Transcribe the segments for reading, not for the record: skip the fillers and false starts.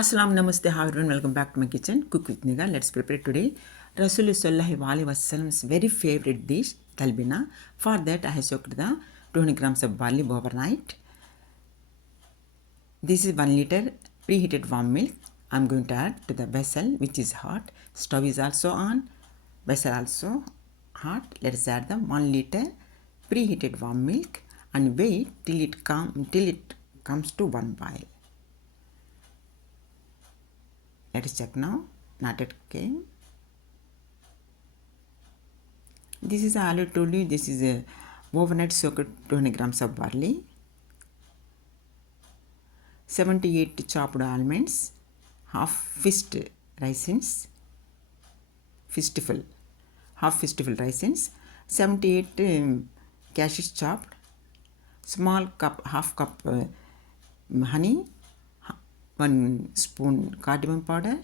Assalamu namaste, hi everyone, welcome back to my kitchen. Cook with Niga. Let's prepare today Rasulullah sallallahu alaihi wasallam's very favorite dish, Talbina. For that, I have soaked the 200 grams of barley overnight. This is 1 liter preheated warm milk. I'm going to add to the vessel which is hot. Stove is also on. Vessel also hot. Let's add the 1 liter preheated warm milk and wait till it comes to one boil. Let us check now. Not yet came. This is I already told you. This is a overnight soaked 200 grams of barley, 78 chopped almonds, half fist raisins, fistful, half fistful raisins, 78 cashews chopped, small cup, half cup honey, 1 spoon cardamom powder,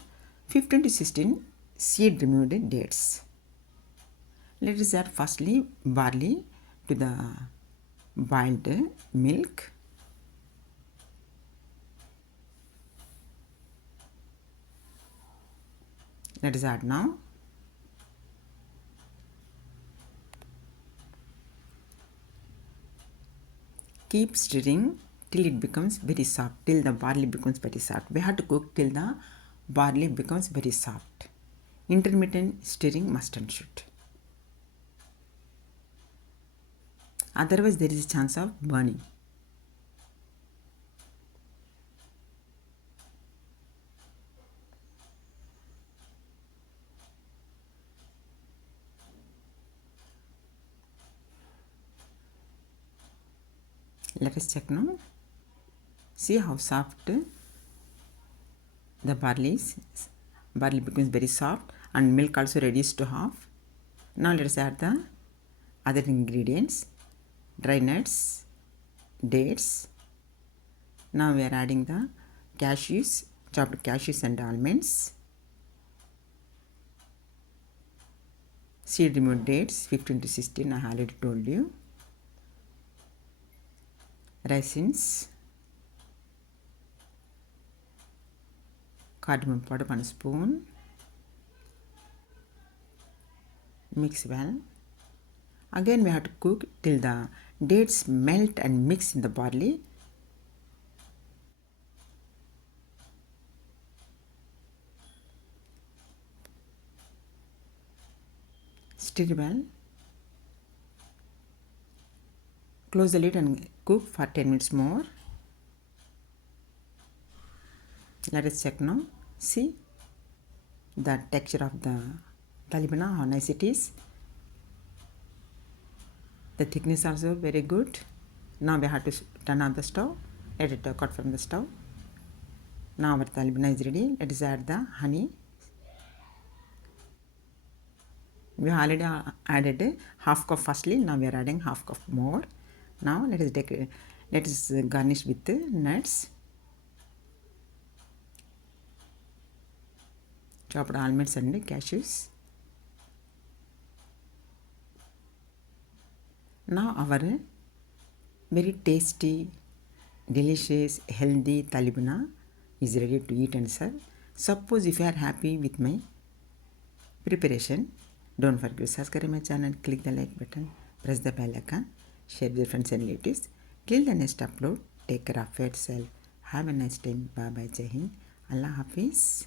15 to 16 seed removed dates. Let us add firstly barley to the boiled milk. Let us add now. Keep stirring till it becomes very soft, till the barley becomes very soft. We have to cook till the barley becomes very soft. Intermittent stirring must and should. Otherwise, there is a chance of burning. Let us check now. See how soft the barley is. Barley becomes very soft and milk also reduced to half. Now let us add the other ingredients. Dry nuts, dates. Now we are adding the cashews, chopped cashews and almonds. Seed removed dates, 15 to 16, I already told you. Raisins, cardamom powder 1 spoon. Mix well. Again we have to cook till the dates melt and mix in the barley. Stir well. Close the lid and cook for 10 minutes more. Let us check now. See the texture of the talbina, how nice it is. The thickness also very good. Now we have to turn on the stove. Let it cut from the stove. Now our talbina is ready. Let us add the honey. We already added half cup firstly. Now we are adding half cup more. Now let us garnish with nuts, chopped almonds and cashews. Now our very tasty, delicious, healthy talbina is ready to eat and serve. Suppose if you are happy with my preparation, don't forget to subscribe my channel, click the like button, press the bell icon, share with your friends and relatives. Till the next upload, take care of yourself. Have a nice time. Bye bye. Jai Hind. Allah Hafiz.